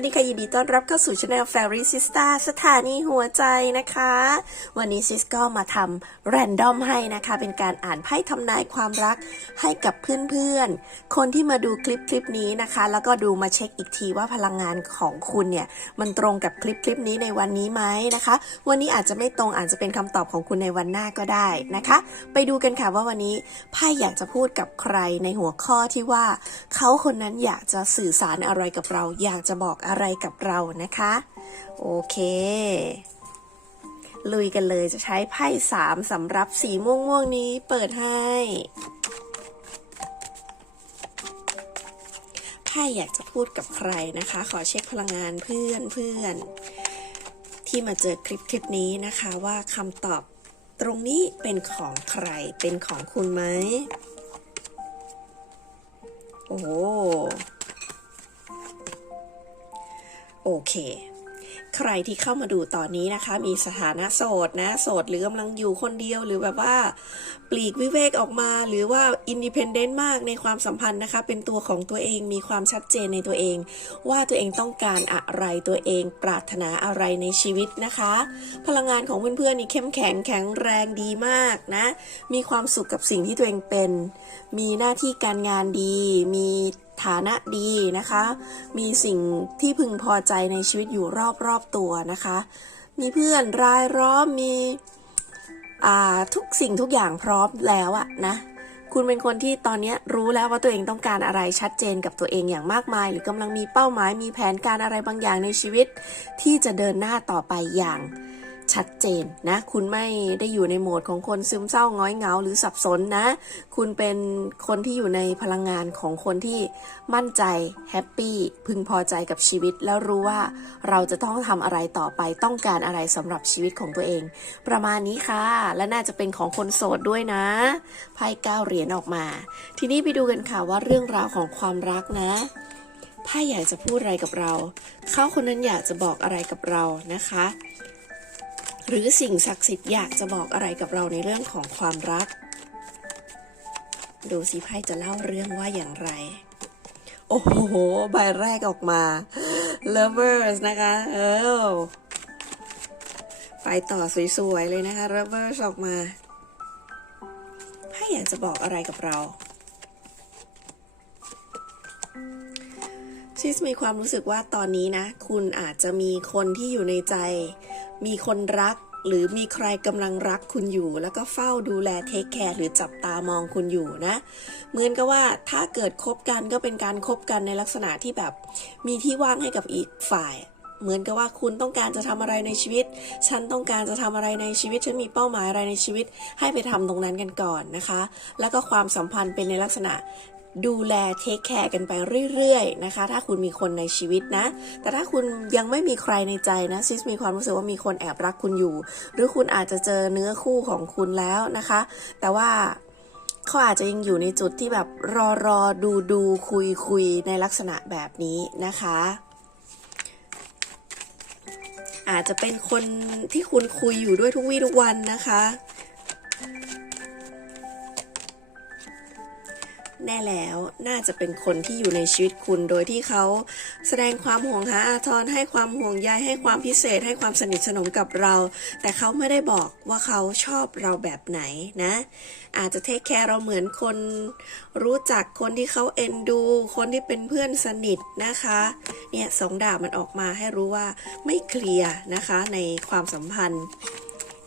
วัสดีค่ะยินดีต้อนรับเข้าสู่ช anel Fairy Sister สถานีหัวใจนะคะ วันนี้ซิสก็มาทำแรนดอมให้นะคะ เป็นการอ่านไพ่ทำนายความรักให้กับเพื่อนๆ คนที่มาดูคลิปคลิปนี้นะคะ แล้วก็ดูมาเช็คอีกทีว่าพลังงานของคุณเนี่ย มันตรงกับคลิปคลิปนี้ในวันนี้ไหมนะคะ วันนี้อาจจะไม่ตรงอาจจะเป็นคำตอบของคุณในวันหน้าก็ได้นะคะ ไปดูกันค่ะว่าวันนี้ไพ่อยากจะพูดกับใครในหัวข้อที่ว่าเขาคนนั้นอยากจะสื่อสารอะไรกับเราอยากจะบอกอะไรกับเรานะคะ โอเค ลุยกันเลยจะใช้ไพ่สามสำหรับสีม่วงๆนี้เปิดให้ไพ่อยากจะพูดกับใครนะคะ ขอเช็คพลังงานเพื่อนเพื่อนที่มาเจอคลิปคลิปนี้นะคะว่าคำตอบตรงนี้เป็นของใครเป็นของคุณไหมโอ้ โอเค ใครที่เข้ามาดูตอนนี้นะคะ มีสถานะโสดนะ โสดหรือกำลังอยู่คนเดียวหรือแบบว่า ปลีกวิเวกออกมา หรือว่าอินดิเพนเดนต์มากในความสัมพันธ์นะคะ เป็นตัวของตัวเองมีความชัดเจนในตัวเอง ว่าตัวเองต้องการอะไรตัวเองปรารถนาอะไรในชีวิตนะคะ พลังงานของเพื่อนๆนี่เข้มแข็งแข็งแรงดีมากนะ มีความสุขกับสิ่งที่ตัวเองเป็น มีหน้าที่การงานดี มี ฐานะดีนะคะ มีสิ่งที่พึงพอใจในชีวิตอยู่รอบๆตัวนะคะ มีเพื่อนรายล้อมมีทุกสิ่งทุกอย่างพร้อมแล้วอะนะคุณเป็นคนที่ตอนนี้รู้แล้วว่าตัวเองต้องการอะไรชัดเจนกับตัวเองอย่างมากมาย หรือกำลังมีเป้าหมายมีแผนการอะไรบางอย่างในชีวิต ที่จะเดินหน้าต่อไปอย่าง ชัดเจนนะ คุณไม่ได้อยู่ในโหมดของคนซึมเศร้าง้อยเหงาหรือสับสนนะ คุณเป็นคนที่อยู่ในพลังงานของคนที่มั่นใจแฮปปี้พึงพอใจกับชีวิต แล้วรู้ว่าเราจะต้องทำอะไรต่อไปต้องการอะไรสำหรับชีวิตของตัวเอง ประมาณนี้ค่ะ และน่าจะเป็นของคนโสดด้วยนะไพ่เก้าเหรียญออกมา ทีนี้ไปดูกันค่ะว่าเรื่องราวของความรักนะไพ่อยากจะพูดอะไรกับเรา เขาคนนั้นอยากจะบอกอะไรกับเรานะคะ หรือสิ่งศักดิ์สิทธิ์อยากจะบอกอะไรกับเราในเรื่องของความรัก ดูสิไพ่จะเล่าเรื่องว่าอย่างไร โอ้โห ใบแรกออกมา lovers นะคะ เออ ไปต่อสวยๆเลยนะคะ lovers ออกมาไพ่อยากจะบอกอะไรกับเรา ชิสมีความรู้สึกว่าตอนนี้นะ คุณอาจจะมีคนที่อยู่ในใจ มีคนรัก หรือมีใครกำลังรักคุณอยู่ แล้วก็เฝ้าดูแลเทคแคร์หรือจับตามองคุณอยู่นะ เหมือนกับว่าถ้าเกิดคบกันก็เป็นการคบกันในลักษณะที่แบบ มีที่ว่างให้กับอีกฝ่ายเหมือนกับว่าคุณต้องการจะทำอะไรในชีวิต ฉันต้องการจะทำอะไรในชีวิต ฉันมีเป้าหมายอะไรในชีวิต ให้ไปทำตรงนั้นกันก่อนนะคะ แล้วก็ความสัมพันธ์เป็นในลักษณะ ดูแลเทคแคร์กันไปเรื่อยๆนะคะ ถ้าคุณมีคนในชีวิตนะ แต่ถ้าคุณยังไม่มีใครในใจนะซิสมีความรู้สึกว่ามีคนแอบรักคุณอยู่ หรือคุณอาจจะเจอเนื้อคู่ของคุณแล้วนะคะ แต่ว่าเขาอาจจะยังอยู่ในจุดที่แบบรอรอดูดูคุยคุยในลักษณะแบบนี้นะคะ อาจจะเป็นคนที่คุณคุยอยู่ด้วยทุกวี่ทุกวันนะคะ แน่แล้วน่าจะเป็นคนที่อยู่ในชีวิตคุณโดยที่เขาแสดงความห่วงหาอาทรให้ความห่วงใยให้ความพิเศษ ให้ความสนิทสนมกับเรา แต่เขาไม่ได้บอกว่าเขาชอบเราแบบไหนนะ อาจจะเทคแคร์เราเหมือนคนรู้จักคนที่เขาเอ็นดู คนที่เป็นเพื่อนสนิทนะคะเนี่ยสองดาบมันออกมาให้รู้ว่าไม่เคลียร์นะคะในความสัมพันธ์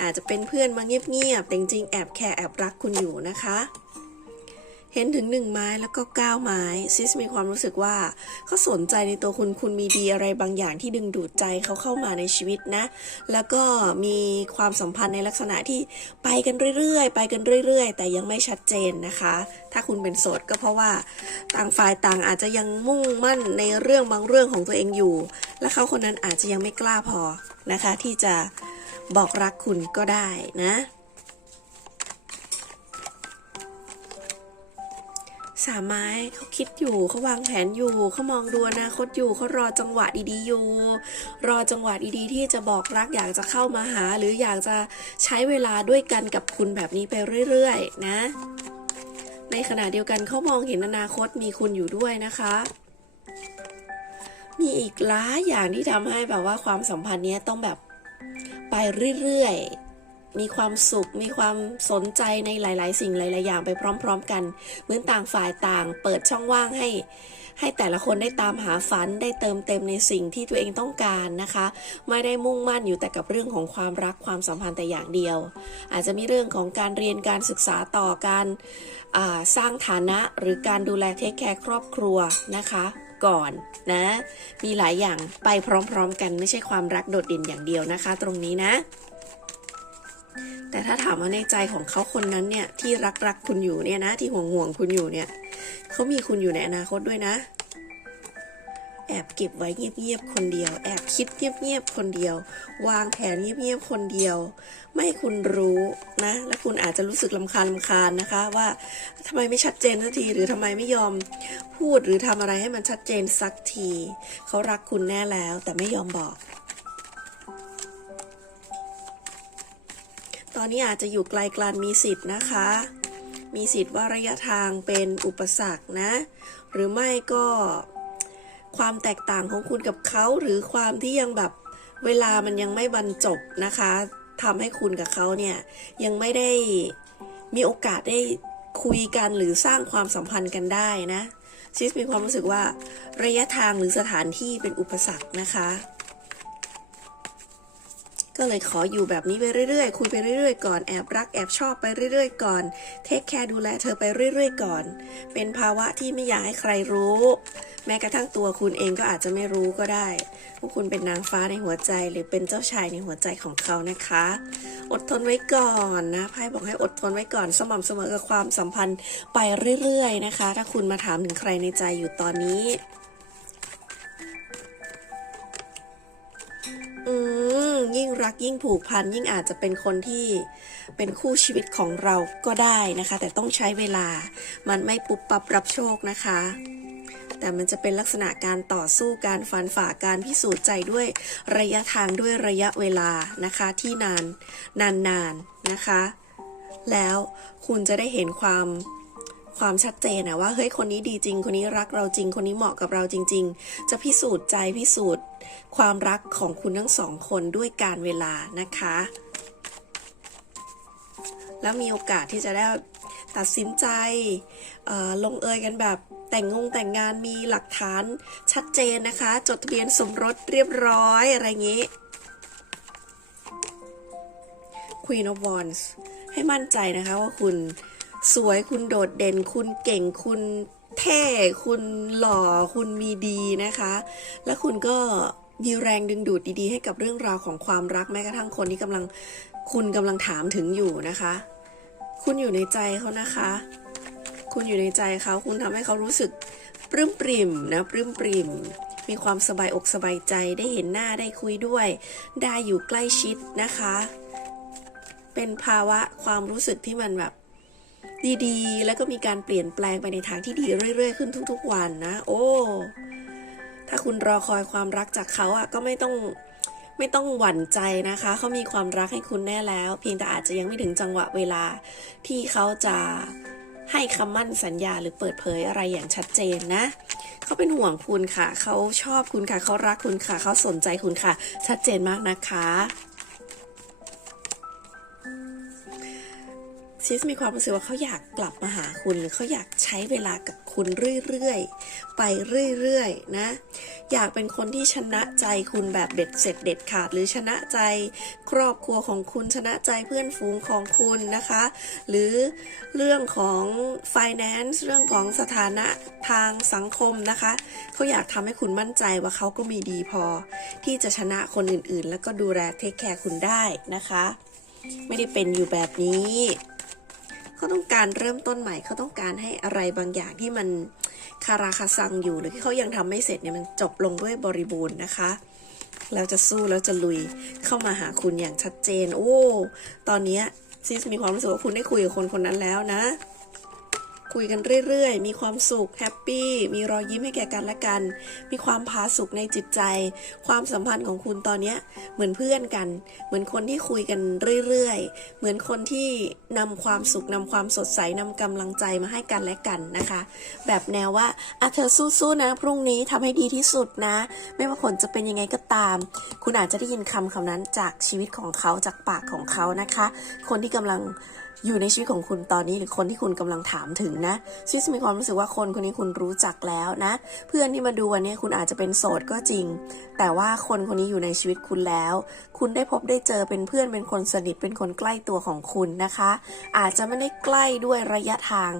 อาจจะเป็นเพื่อนมาเงียบๆแต่จริงๆแอบแคร์แอบรักคุณอยู่นะคะ เห็นถึงหนึ่งไม้แล้วก็เก้าไม้ซิสมีความรู้สึกว่าเขาสนใจในตัวคุณคุณมีดีอะไรบางอย่างที่ดึงดูดใจเขาเข้ามาในชีวิตนะ แล้วก็มีความสัมพันธ์ในลักษณะที่ไปกันเรื่อยๆ ไปกันเรื่อย ๆ แต่ยังไม่ชัดเจนนะคะ ถ้าคุณเป็นโสดก็เพราะว่าต่างฝ่ายต่างอาจจะยังมุ่งมั่นในเรื่องบางเรื่องของตัวเองอยู่ และเขาคนนั้นอาจจะยังไม่กล้าพอนะคะ ที่จะบอกรักคุณก็ได้นะ สามไม้เขาคิดอยู่เขาวางแผนอยู่เขามองดูอนาคตอยู่เขารอจังหวะดีๆอยู่ รอจังหวะดีๆ ที่จะบอกรักอยากจะเข้ามาหา หรืออยากจะใช้เวลาด้วยกันกับคุณแบบนี้ไปเรื่อยๆ นะ ในขณะเดียวกันเขามองเห็นอนาคตมีคุณอยู่ด้วยนะคะ มีอีกหลายอย่างที่ทำให้แบบว่าความสัมพันธ์นี้ต้องแบบไปเรื่อยๆ มีความสุข มีความสนใจในหลาย ๆ สิ่งหลาย ๆ อย่างไปพร้อม ๆ กัน เหมือนต่างฝ่ายต่าง เปิดช่องว่างให้ ให้แต่ละคนได้ตามหาฝัน ได้เติมเต็มในสิ่งที่ตัวเองต้องการนะคะ ไม่ได้มุ่งมั่นอยู่แต่กับเรื่องของความรักความสัมพันธ์แต่อย่างเดียว อาจจะมีเรื่องของการเรียนการศึกษาต่อการสร้างฐานะหรือการดูแลเทคแคร์ครอบครัวนะคะก่อนนะ มีหลายอย่างไปพร้อม ๆ กันไม่ใช่ความรักโดดเด่นอย่างเดียวนะคะ ตรงนี้นะ แต่ถ้าถามว่าในใจของเขาคนนั้นเนี่ยที่รักรักๆคุณอยู่เนี่ยนะที่ห่วงห่วงคุณอยู่เนี่ยเขามีคุณอยู่ในอนาคตด้วยนะ แอบเก็บไว้เงียบๆคนเดียว แอบคิดเงียบๆคนเดียว วางแผนเงียบๆคนเดียว ไม่คุณรู้นะ และคุณอาจจะรู้สึกลำคาญลำคาญนะคะ ว่าทำไมไม่ชัดเจนสักทีหรือทำไมไม่ยอมพูดหรือทำอะไรให้มันชัดเจนสักทีเขารักคุณแน่แล้วแต่ไม่ยอมบอก อนนี้อาจจะอยู่ไกลกลานมีสิทธิ์นะคะ มีสิทธิ์ว่าระยะทางเป็นอุปสรรคนะ หรือไม่ก็ความแตกต่างของคุณกับเขาหรือความที่ยังแบบเวลามันยังไม่บรรจบนะคะทำให้คุณกับเขาเนี่ยยังไม่ได้มีโอกาสได้คุยกันหรือสร้างความสัมพันธ์กันได้นะ ซิสมีความรู้สึกว่าระยะทางหรือสถานที่เป็นอุปสรรคนะคะ ก็เลยขออยู่แบบนี้ไปเรื่อยๆ คุยไปเรื่อยๆ ก่อน แอบรักแอบชอบไปเรื่อยๆ ก่อน เทคแคร์ดูแลเธอไปเรื่อยๆ ก่อน เป็นภาวะที่ไม่อยากให้ใครรู้ แม้กระทั่งตัวคุณเองก็อาจจะไม่รู้ก็ได้ว่าคุณเป็นนางฟ้าในหัวใจ หรือเป็นเจ้าชายในหัวใจของเขานะคะ อดทนไว้ก่อนนะไพ่บอกให้อดทนไว้ก่อน สม่ำเสมอกับความสัมพันธ์ไปเรื่อยๆ นะคะ ถ้าคุณมาถามถึงใครในใจอยู่ตอนนี้ ยิ่งรักยิ่งผูกพันยิ่งอาจจะเป็นคนที่เป็นคู่ชีวิตของเราก็ได้นะคะ แต่ต้องใช้เวลามันไม่ปุ๊บปับรับโชคนะคะ แต่มันจะเป็นลักษณะการต่อสู้การฟันฝ่าการพิสูจน์ใจด้วยระยะทางด้วยระยะเวลานะคะที่นานนานๆนนะคะ แล้วคุณจะได้เห็นความ ความชัดเจนนะว่าเฮ้ยคนนี้ดีจริง คนนี้รักเราจริง คนนี้เหมาะกับเราจริง ๆ จะพิสูจน์ใจพิสูจน์ ความรักของคุณทั้งสองคนด้วยการเวลานะคะ แล้วมีโอกาสที่จะได้ตัดสินใจลงเอยกันแบบแต่งงงแต่งงานมีหลักฐานชัดเจนนะคะ จดทะเบียนสมรสเรียบร้อยอะไรอย่างนี้ Queen of Wands ให้มั่นใจนะคะว่าคุณ สวยคุณโดดเด่น คุณเก่งคุณเท่คุณหล่อคุณมีดีนะคะ และคุณก็มีแรงดึงดูดดีๆ ให้กับเรื่องราวของความรักแม้กระทั่งคนที่กำลังคุณกำลังถามถึงอยู่นะคะ คุณอยู่ในใจเขานะคะ คุณอยู่ในใจเขาคุณทำให้เขารู้สึกปลื้มปริ่มนะปลื้มปริ่มมีความสบายอกสบายใจได้เห็นหน้าได้คุยด้วย ได้อยู่ใกล้ชิดนะคะ เป็นภาวะความรู้สึกที่มันแบบ ดีๆ แล้วก็มีการเปลี่ยนแปลงไปในทางที่ดีเรื่อยๆ ขึ้นทุกๆวันนะ โอ้ ถ้าคุณรอคอยความรักจากเขาอะก็ไม่ต้องไม่ต้องหวั่นใจนะคะ เขามีความรักให้คุณแน่แล้ว เพียงแต่อาจจะยังไม่ถึงจังหวะเวลาที่เขาจะให้คำมั่นสัญญาหรือเปิดเผยอะไรอย่างชัดเจนนะ เขาเป็นห่วงคุณค่ะ เขาชอบคุณค่ะ เขารักคุณค่ะ เขาสนใจคุณค่ะ ชัดเจนมากนะคะ ซิสมีความรู้สึกว่าเขาอยากกลับมาหาคุณหรือเขาอยากใช้เวลากับคุณเรื่อยๆ ไปเรื่อยๆนะ อยากเป็นคนที่ชนะใจคุณแบบเด็ดเสร็จเด็ดขาด หรือชนะใจครอบครัวของคุณชนะใจเพื่อนฝูงของคุณนะคะ หรือเรื่องของ finance เรื่องของสถานะทางสังคมนะคะเขาอยากทำให้คุณมั่นใจว่าเขาก็มีดีพอ ที่จะชนะคนอื่นๆ แล้วก็ดูแลเทคแคร์คุณได้นะคะ ไม่ได้เป็นอยู่แบบนี้ เขาต้องการเริ่มต้นใหม่ เขาต้องการให้อะไรบางอย่างที่มันคาราคาซังอยู่หรือที่เขายังทำไม่เสร็จเนี่ยมันจบลงด้วยบริบูรณ์นะคะแล้วจะสู้แล้วจะลุยเข้ามาหาคุณอย่างชัดเจน โอ้ ตอนนี้ซิสมีความรู้สึกว่าคุณได้คุยกับคนคนนั้นแล้วนะ คุยกันเรื่อยๆ มีความสุขแฮปปี้ มีรอยยิ้มให้แก่กันและกัน มีความผาสุกในจิตใจ ความสัมพันธ์ของคุณตอนนี้เหมือนเพื่อนกัน เหมือนคนที่คุยกันเรื่อยๆ เหมือนคนที่นำความสุขนำความสดใสนำกำลังใจมาให้กันและกันนะคะ แบบแนวว่าอะเธอสู้ๆนะ พรุ่งนี้ทำให้ดีที่สุดนะ ไม่ว่าผลจะเป็นยังไงก็ตาม คุณอาจจะได้ยินคำคำนั้นจากชีวิตของเขาจากปากของเขานะคะ คนที่กำลัง อยู่ในชีวิตของคุณตอนนี้หรือคนที่คุณกำลังถามถึงนะซิสมีความรู้สึกว่าคนคนนี้คุณรู้จักแล้วนะ เพื่อนที่มาดูวันนี้คุณอาจจะเป็นโสดก็จริง แต่ว่าคนคนนี้อยู่ในชีวิตคุณแล้ว คุณได้พบได้เจอเป็นเพื่อนเป็นคนสนิทเป็นคนใกล้ตัวของคุณนะคะ อาจจะไม่ได้ใกล้ด้วยระยะทาง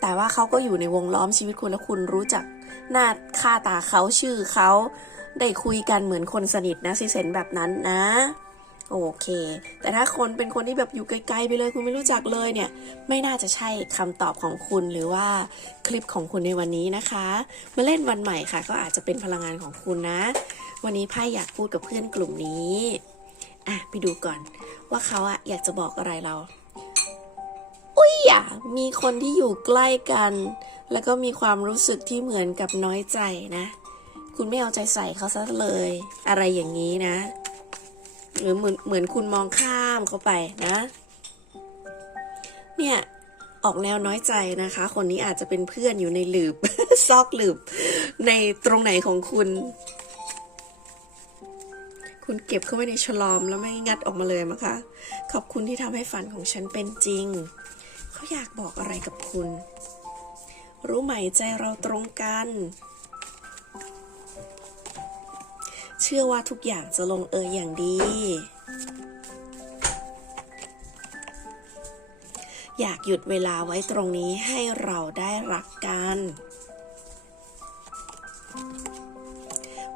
แต่ว่าเขาก็อยู่ในวงล้อมชีวิตคุณแล้วคุณรู้จักหน้าค่าตาเขาชื่อเขาได้คุยกันเหมือนคนสนิทนะซิเซนแบบนั้นนะ โอเค แต่ถ้าคนเป็นคนที่แบบอยู่ไกลๆไปเลยคุณไม่รู้จักเลยเนี่ย ไม่น่าจะใช่คำตอบของคุณหรือว่าคลิปของคุณในวันนี้นะคะมาเล่นวันใหม่ค่ะ ก็อาจจะเป็นพลังงานของคุณนะ วันนี้ไพ่อยากพูดกับเพื่อนกลุ่มนี้อะไปดูก่อนว่าเขาอะอยากจะบอกอะไรเราอุ้ยอะมีคนที่อยู่ใกล้กัน แล้วก็มีความรู้สึกที่เหมือนกับน้อยใจนะ คุณไม่เอาใจใส่เขาซะเลย อะไรอย่างนี้นะ หรือเหมือนเหมือนคุณมองข้ามเขาไปนะ เนี่ยออกแนวน้อยใจนะคะ คนนี้อาจจะเป็นเพื่อนอยู่ในหลืบ ซอกหลืบ ในตรงไหนของคุณ คุณเก็บเข้าไว้ในฉลอมแล้วไม่งัดออกมาเลยมั้งคะ ขอบคุณที่ทำให้ฝันของฉันเป็นจริง เขาอยากบอกอะไรกับคุณ รู้ไหมใจเราตรงกัน ชื่อว่าทุกอย่างจะลงเอยอย่างดี อยากหยุดเวลาไว้ตรงนี้ให้เราได้รักกัน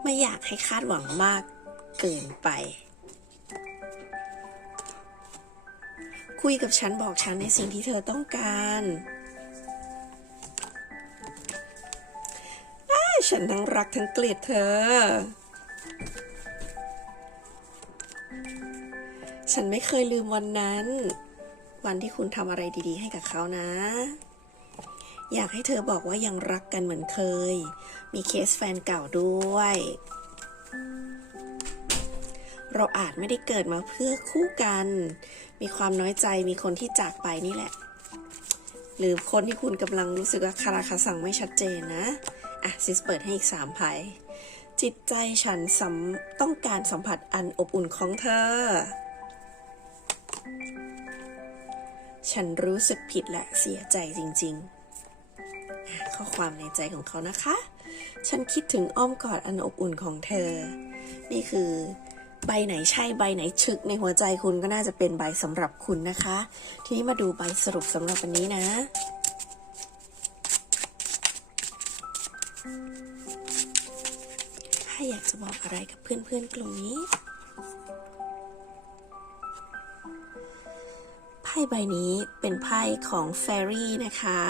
ไม่อยากให้คาดหวังมากเกินไป คุยกับฉันบอกฉันในสิ่งที่เธอต้องการฉันทั้งรักทั้งเกลียดเธอ ฉันไม่เคยลืมวันนั้น วันที่คุณทำอะไรดี ๆ ให้กับเขานะ อยากให้เธอบอกว่ายังรักกันเหมือนเคย มีเคสแฟนเก่าด้วย เราอาจไม่ได้เกิดมาเพื่อคู่กัน มีความน้อยใจมีคนที่จากไปนี่แหละ หรือคนที่คุณกำลังรู้สึกว่าคาราคาสั่งไม่ชัดเจนนะ อะซิสเปิดให้อีกสามไพ่ จิตใจฉันสัมต้องการสัมผัสอันอบอุ่นของเธอ ฉันรู้สึกผิดและเสียใจจริง ๆ ข้อความในใจของเขานะคะ ฉันคิดถึงอ้อมกอดอันอบอุ่นของเธอ นี่คือใบไหนใช่ใบไหนฉึกในหัวใจคุณก็น่าจะเป็นใบสำหรับคุณนะคะ ทีนี้มาดูใบสรุปสำหรับวันนี้นะากจะบอกอะไรกับเพื่อนๆกลุ่มนี้ ไพ่ใบนี้เป็นไพ่ของแฟรี่นะคะ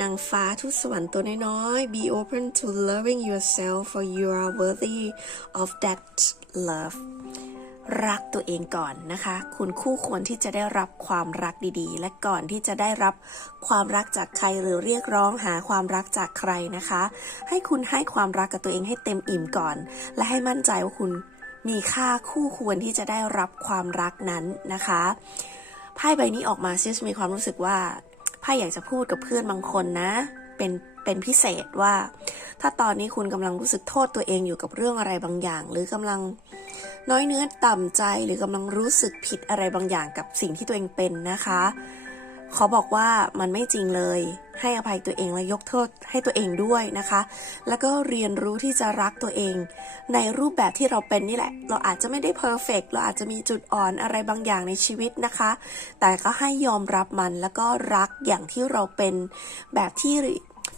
นางฟ้าทุสวรรค์ตัวน้อยๆ be open to loving yourself for you are worthy of that love รักตัวเองก่อนนะคะ คุณคู่ควรที่จะได้รับความรักดีๆ และก่อนที่จะได้รับความรักจากใครหรือเรียกร้องหาความรักจากใครนะคะ ให้คุณให้ความรักกับตัวเองให้เต็มอิ่มก่อน และให้มั่นใจว่าคุณมีค่าคู่ควรที่จะได้รับความรักนั้นนะคะไพ่ใบนี้ออกมาซิสมีความรู้สึกว่าไพ่อยากจะพูดกับเพื่อนบางคนนะ เป็นเป็นพิเศษว่า ถ้าตอนนี้คุณกำลังรู้สึกโทษตัวเองอยู่กับเรื่องอะไรบางอย่าง หรือกำลังน้อยเนื้อต่ำใจหรือกำลังรู้สึกผิดอะไรบางอย่างกับสิ่งที่ตัวเองเป็นนะคะ ขอบอกว่ามันไม่จริงเลย ให้อภัยตัวเองและยกโทษให้ตัวเองด้วยนะคะ แล้วก็เรียนรู้ที่จะรักตัวเอง ในรูปแบบที่เราเป็นนี่แหละ เราอาจจะไม่ได้เพอร์เฟกเราอาจจะมีจุดอ่อนอะไรบางอย่างในชีวิตนะคะ แต่ก็ให้ยอมรับมันแล้วก็รักอย่างที่เราเป็นแบบที่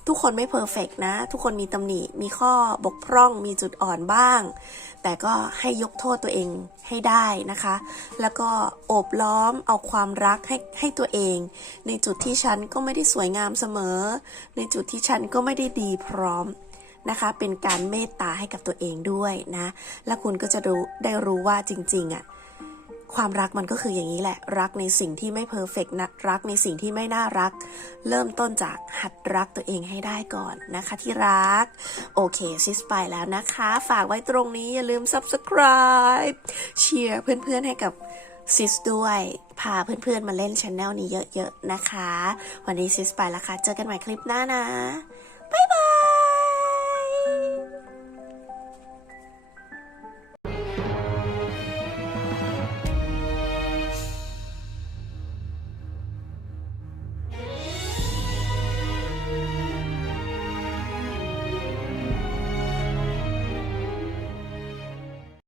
ทุกคนไม่เพอร์เฟกนะ ทุกคนมีตำหนิ มีข้อบกพร่อง มีจุดอ่อนบ้าง แต่ก็ให้ยกโทษตัวเองให้ได้นะคะ แล้วก็โอบล้อมเอาความรักให้ให้ตัวเอง ในจุดที่ฉันก็ไม่ได้สวยงามเสมอ ในจุดที่ฉันก็ไม่ได้ดีพร้อมนะคะ เป็นการเมตตาให้กับตัวเองด้วยนะ และคุณก็จะรู้ได้รู้ว่าจริง ๆอะ่ะ ความรักมันก็คืออย่างนี้แหละ รักในสิ่งที่ไม่เพอร์เฟกนะรักในสิ่งที่ไม่น่ารัก เริ่มต้นจากหัดรักตัวเองให้ได้ก่อนนะคะที่รัก โอเคซิสไปแล้วนะคะ ฝากไว้ตรงนี้อย่าลืม subscribe เชียร์เพื่อนๆให้กับซิสด้วย พาเพื่อนๆมาเล่นช anel นี้เยอะๆนะคะ วันนี้ซิสไปแล้วค่ะ เจอกันใหม่คลิปหน้านะ บ๊ายบาย